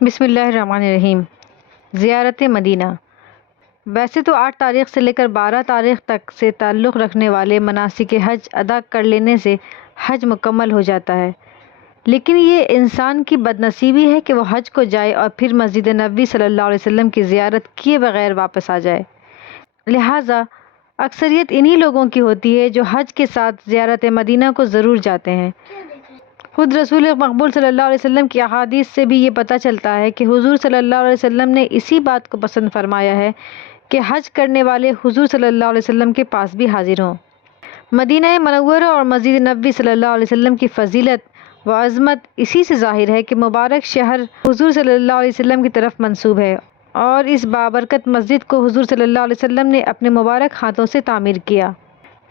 بسم اللہ الرحمن الرحیم۔ زیارت مدینہ۔ ویسے تو 8 تاریخ سے لے کر 12 تاریخ تک سے تعلق رکھنے والے مناسک حج ادا کر لینے سے حج مکمل ہو جاتا ہے، لیکن یہ انسان کی بد نصیبی ہے کہ وہ حج کو جائے اور پھر مسجد نبوی صلی اللہ علیہ وسلم کی زیارت کیے بغیر واپس آ جائے۔ لہٰذا اکثریت انہی لوگوں کی ہوتی ہے جو حج کے ساتھ زیارت مدینہ کو ضرور جاتے ہیں۔ خود رسول مقبول صلی اللہ علیہ وسلم کی احادیث سے بھی یہ پتہ چلتا ہے کہ حضور صلی اللہ علیہ وسلم نے اسی بات کو پسند فرمایا ہے کہ حج کرنے والے حضور صلی اللہ علیہ وسلم کے پاس بھی حاضر ہوں۔ مدینہ منورہ اور مسجد نبوی صلی اللہ علیہ وسلم کی فضیلت و عظمت اسی سے ظاہر ہے کہ مبارک شہر حضور صلی اللہ علیہ وسلم کی طرف منسوب ہے، اور اس بابرکت مسجد کو حضور صلی اللہ علیہ وسلم نے اپنے مبارک ہاتھوں سے تعمیر کیا۔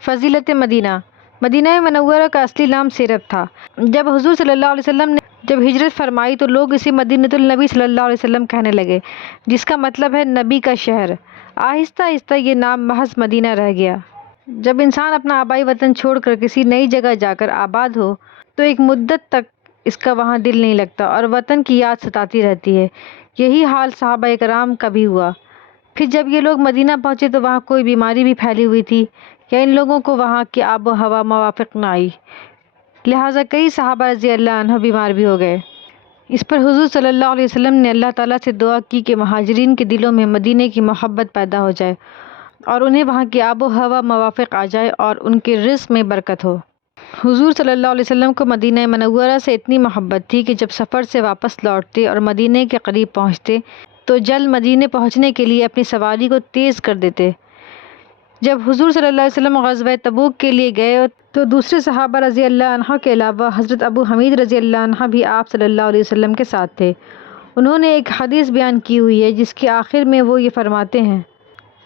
فضیلت مدینہ۔ مدینہ منورہ کا اصلی نام سیرت تھا۔ جب حضور صلی اللہ علیہ وسلم نے ہجرت فرمائی تو لوگ اسے مدینۃ النبی صلی اللہ علیہ وسلم کہنے لگے، جس کا مطلب ہے نبی کا شہر۔ آہستہ آہستہ یہ نام محض مدینہ رہ گیا۔ جب انسان اپنا آبائی وطن چھوڑ کر کسی نئی جگہ جا کر آباد ہو تو ایک مدت تک اس کا وہاں دل نہیں لگتا اور وطن کی یاد ستاتی رہتی ہے۔ یہی حال صحابہ کرام کا بھی ہوا۔ پھر جب یہ لوگ مدینہ پہنچے تو وہاں کوئی بیماری بھی پھیلی ہوئی تھی یا ان لوگوں کو وہاں کی آب و ہوا موافق نہ آئی، لہٰذا کئی صحابہ رضی اللہ عنہ بیمار بھی ہو گئے۔ اس پر حضور صلی اللہ علیہ وسلم نے اللہ تعالیٰ سے دعا کی کہ مہاجرین کے دلوں میں مدینے کی محبت پیدا ہو جائے اور انہیں وہاں کی آب و ہوا موافق آ جائے اور ان کے رزق میں برکت ہو۔ حضور صلی اللہ علیہ وسلم کو مدینہ منورہ سے اتنی محبت تھی کہ جب سفر سے واپس لوٹتے اور مدینے کے قریب پہنچتے تو جلد مدینے پہنچنے کے لیے اپنی سواری کو تیز کر دیتے۔ جب حضور صلی اللہ علیہ وسلم غزوہ تبوک کے لیے گئے تو دوسرے صحابہ رضی اللہ عنہ کے علاوہ حضرت ابو حمید رضی اللہ عنہ بھی آپ صلی اللہ علیہ وسلم کے ساتھ تھے۔ انہوں نے ایک حدیث بیان کی ہوئی ہے جس کے آخر میں وہ یہ فرماتے ہیں،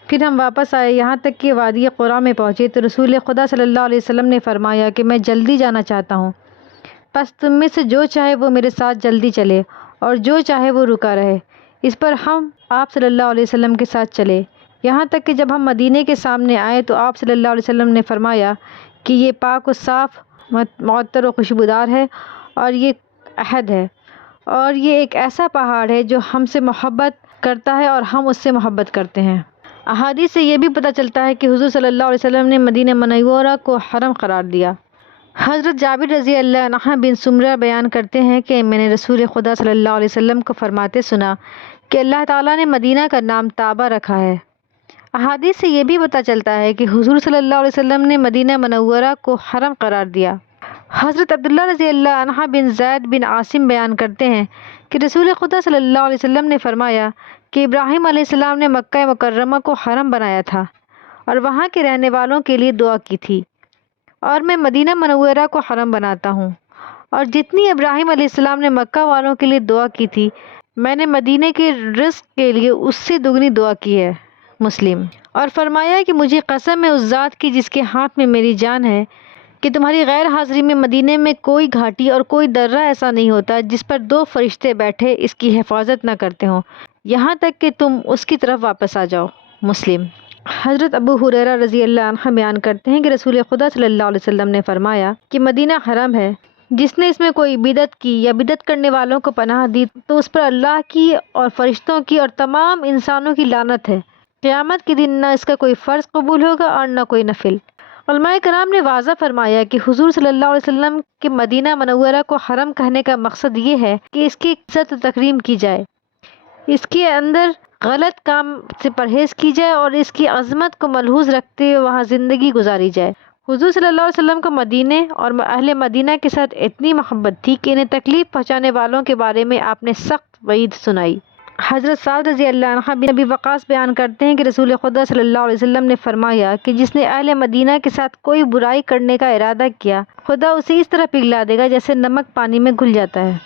پھر ہم واپس آئے، یہاں تک کہ وادی قرا میں پہنچے تو رسول خدا صلی اللہ علیہ وسلم نے فرمایا کہ میں جلدی جانا چاہتا ہوں، پس تم میں سے جو چاہے وہ میرے ساتھ جلدی چلے اور جو چاہے وہ رکا رہے۔ اس پر ہم آپ صلی اللہ علیہ وسلم کے ساتھ چلے، یہاں تک کہ جب ہم مدینے کے سامنے آئے تو آپ صلی اللہ علیہ وسلم نے فرمایا کہ یہ پاک و صاف، معطر و خوشبودار ہے، اور یہ عہد ہے، اور یہ ایک ایسا پہاڑ ہے جو ہم سے محبت کرتا ہے اور ہم اس سے محبت کرتے ہیں۔ احادیث سے یہ بھی پتہ چلتا ہے کہ حضور صلی اللہ علیہ وسلم نے مدینہ منورہ کو حرم قرار دیا۔ حضرت جابر رضی اللہ عنہ بن سمرہ بیان کرتے ہیں کہ میں نے رسول خدا صلی اللہ علیہ وسلم کو فرماتے سنا کہ اللہ تعالیٰ نے مدینہ کا نام طابہ رکھا ہے۔ احادیث سے یہ بھی پتہ چلتا ہے کہ حضور صلی اللہ علیہ وسلم نے مدینہ منورہ کو حرم قرار دیا۔ حضرت عبداللہ رضی اللہ عنہ بن زید بن عاصم بیان کرتے ہیں کہ رسول خدا صلی اللہ علیہ وسلم نے فرمایا کہ ابراہیم علیہ السلام نے مکہ مکرمہ کو حرم بنایا تھا اور وہاں کے رہنے والوں کے لیے دعا کی تھی، اور میں مدینہ منورہ کو حرم بناتا ہوں، اور جتنی ابراہیم علیہ السلام نے مکہ والوں کے لیے دعا کی تھی میں نے مدینے کے رزق کے لیے اس سے دگنی دعا کی ہے۔ مسلم۔ اور فرمایا کہ مجھے قسم ہے اس ذات کی جس کے ہاتھ میں میری جان ہے کہ تمہاری غیر حاضری میں مدینے میں کوئی گھاٹی اور کوئی درہ ایسا نہیں ہوتا جس پر 2 فرشتے بیٹھے اس کی حفاظت نہ کرتے ہوں یہاں تک کہ تم اس کی طرف واپس آ جاؤ۔ مسلم۔ حضرت ابو ہریرہ رضی اللہ عنہ بیان کرتے ہیں کہ رسول خدا صلی اللہ علیہ وسلم نے فرمایا کہ مدینہ حرم ہے، جس نے اس میں کوئی بدعت کی یا بدعت کرنے والوں کو پناہ دی تو اس پر اللہ کی اور فرشتوں کی اور تمام انسانوں کی لعنت ہے۔ قیامت کے دن نہ اس کا کوئی فرض قبول ہوگا اور نہ کوئی نفل۔ علماء کرام نے واضح فرمایا کہ حضور صلی اللہ علیہ وسلم کے مدینہ منورہ کو حرم کہنے کا مقصد یہ ہے کہ اس کی عزت و تکریم کی جائے، اس کے اندر غلط کام سے پرہیز کی جائے اور اس کی عظمت کو ملحوظ رکھتے ہوئے وہاں زندگی گزاری جائے۔ حضور صلی اللہ علیہ وسلم کو مدینے اور اہل مدینہ کے ساتھ اتنی محبت تھی کہ انہیں تکلیف پہنچانے والوں کے بارے میں آپ نے سخت وعید سنائی۔ حضرت سعد رضی اللہ عنہ بن ابی وقاص بیان کرتے ہیں کہ رسول خدا صلی اللہ علیہ وسلم نے فرمایا کہ جس نے اہل مدینہ کے ساتھ کوئی برائی کرنے کا ارادہ کیا خدا اسے اس طرح پگھلا دے گا جیسے نمک پانی میں گھل جاتا ہے۔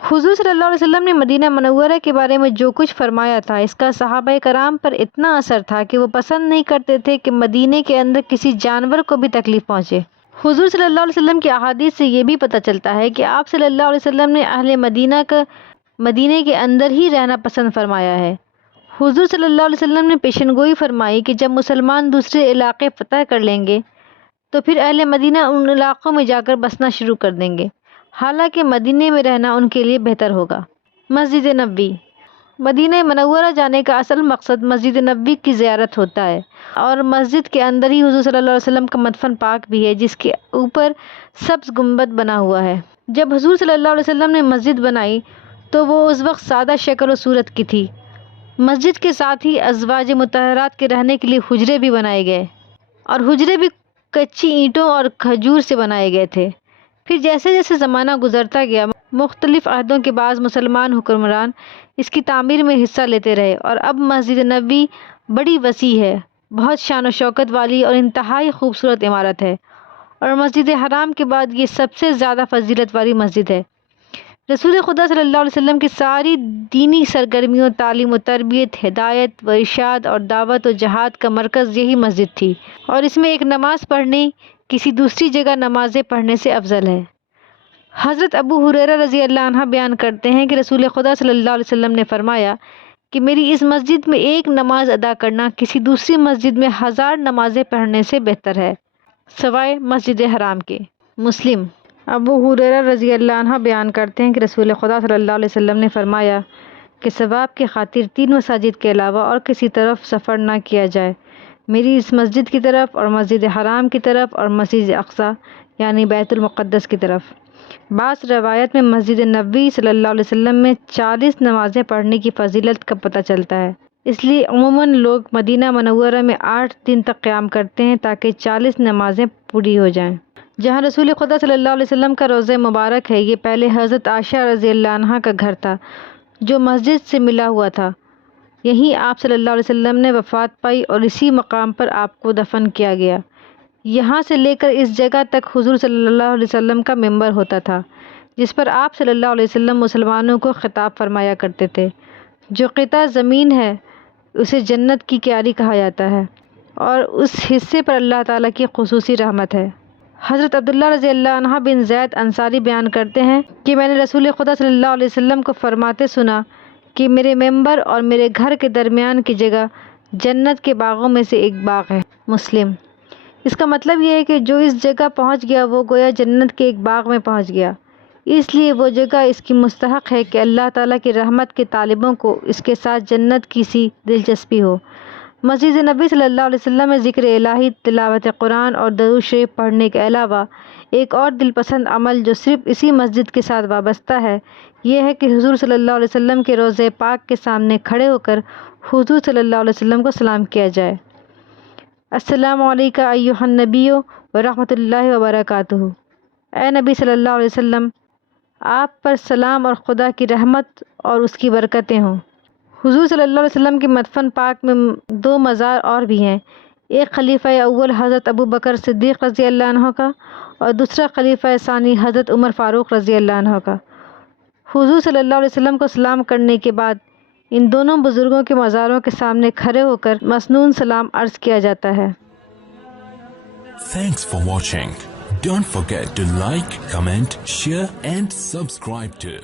حضور صلی اللہ علیہ وسلم نے مدینہ منورہ کے بارے میں جو کچھ فرمایا تھا اس کا صحابہ کرام پر اتنا اثر تھا کہ وہ پسند نہیں کرتے تھے کہ مدینے کے اندر کسی جانور کو بھی تکلیف پہنچے۔ حضور صلی اللہ علیہ وسلم کی احادیث سے یہ بھی پتہ چلتا ہے کہ آپ صلی اللہ علیہ وسلم نے اہل مدینے کے اندر ہی رہنا پسند فرمایا ہے۔ حضور صلی اللہ علیہ وسلم نے پیشن گوئی فرمائی کہ جب مسلمان دوسرے علاقے فتح کر لیں گے تو پھر اہل مدینہ ان علاقوں میں جا کر بسنا شروع کر دیں گے، حالانکہ مدینے میں رہنا ان کے لیے بہتر ہوگا۔ مسجد نبوی۔ مدینہ منورہ جانے کا اصل مقصد مسجد نبوی کی زیارت ہوتا ہے، اور مسجد کے اندر ہی حضور صلی اللہ علیہ وسلم کا مدفن پاک بھی ہے، جس کے اوپر سبز گنبد بنا ہوا ہے۔ جب حضور صلی اللہ علیہ وسلم نے مسجد بنائی تو وہ اس وقت سادہ شکل و صورت کی تھی۔ مسجد کے ساتھ ہی ازواج مطہرات کے رہنے کے لیے حجرے بھی بنائے گئے، اور حجرے بھی کچی اینٹوں اور کھجور سے بنائے گئے تھے۔ پھر جیسے جیسے زمانہ گزرتا گیا، مختلف عہدوں کے بعد مسلمان حکمران اس کی تعمیر میں حصہ لیتے رہے، اور اب مسجد نبوی بڑی وسیع ہے، بہت شان و شوکت والی اور انتہائی خوبصورت عمارت ہے، اور مسجد حرام کے بعد یہ سب سے زیادہ فضیلت والی مسجد ہے۔ رسول خدا صلی اللہ علیہ وسلم کی ساری دینی سرگرمیوں، تعلیم و تربیت، ہدایت و ارشاد اور دعوت و جہاد کا مرکز یہی مسجد تھی، اور اس میں ایک نماز پڑھنے کسی دوسری جگہ نمازیں پڑھنے سے افضل ہے۔ حضرت ابو ہریرہ رضی اللہ عنہ بیان کرتے ہیں کہ رسول خدا صلی اللہ علیہ وسلم نے فرمایا کہ میری اس مسجد میں ایک نماز ادا کرنا کسی دوسری مسجد میں 1000 نمازیں پڑھنے سے بہتر ہے، سوائے مسجد حرام کے۔ مسلم۔ ابو ہریرہ رضی اللہ عنہ بیان کرتے ہیں کہ رسول خدا صلی اللہ علیہ وسلم نے فرمایا کہ ثواب کی خاطر 3 مساجد کے علاوہ اور کسی طرف سفر نہ کیا جائے، میری اس مسجد کی طرف اور مسجد حرام کی طرف اور مسجد اقصی یعنی بیت المقدس کی طرف۔ بعض روایت میں مسجد نبوی صلی اللہ علیہ وسلم میں 40 نمازیں پڑھنے کی فضیلت کا پتہ چلتا ہے۔ اس لیے عموماً لوگ مدینہ منورہ میں 8 دن تک قیام کرتے ہیں تاکہ 40 نمازیں پوری ہو جائیں۔ جہاں رسول خدا صلی اللہ علیہ وسلم کا روضہ مبارک ہے، یہ پہلے حضرت عائشہ رضی اللہ عنہا کا گھر تھا جو مسجد سے ملا ہوا تھا۔ یہیں آپ صلی اللہ علیہ وسلم نے وفات پائی اور اسی مقام پر آپ کو دفن کیا گیا۔ یہاں سے لے کر اس جگہ تک حضور صلی اللہ علیہ وسلم کا منبر ہوتا تھا، جس پر آپ صلی اللہ علیہ وسلم مسلمانوں کو خطاب فرمایا کرتے تھے۔ جو قطع زمین ہے اسے جنت کی کیاری کہا جاتا ہے، اور اس حصے پر اللہ تعالیٰ کی خصوصی رحمت ہے۔ حضرت عبداللہ رضی اللہ عنہ بن زید انصاری بیان کرتے ہیں کہ میں نے رسول خدا صلی اللہ علیہ وسلم کو فرماتے سنا کہ میرے منبر اور میرے گھر کے درمیان کی جگہ جنت کے باغوں میں سے ایک باغ ہے۔ مسلم۔ اس کا مطلب یہ ہے کہ جو اس جگہ پہنچ گیا وہ گویا جنت کے ایک باغ میں پہنچ گیا، اس لیے وہ جگہ اس کی مستحق ہے کہ اللہ تعالیٰ کی رحمت کے طالبوں کو اس کے ساتھ جنت کی سی دلچسپی ہو۔ مسجد نبی صلی اللہ علیہ وسلم میں ذکر الہی، تلاوت قرآن اور درود شریف پڑھنے کے علاوہ ایک اور دل پسند عمل جو صرف اسی مسجد کے ساتھ وابستہ ہے، یہ ہے کہ حضور صلی اللہ علیہ وسلم کے روضہ پاک کے سامنے کھڑے ہو کر حضور صلی اللہ علیہ وسلم کو سلام کیا جائے۔ السلام علیکم ایھا النبی ورحمۃ اللہ وبرکاتہ۔ اے نبی صلی اللہ علیہ وسلم، آپ پر سلام اور خدا کی رحمت اور اس کی برکتیں ہوں۔ حضور صلی اللہ علیہ وسلم کے مدفن پاک میں 2 مزار اور بھی ہیں، ایک خلیفہ اول حضرت ابو بکر صدیق رضی اللہ عنہ کا اور دوسرا خلیفہ ثانی حضرت عمر فاروق رضی اللہ عنہ کا۔ حضور صلی اللہ علیہ وسلم کو سلام کرنے کے بعد ان دونوں بزرگوں کے مزاروں کے سامنے کھڑے ہو کر مسنون سلام عرض کیا جاتا ہے۔ Thanks for watching. Don't forget to like, comment, share and subscribe to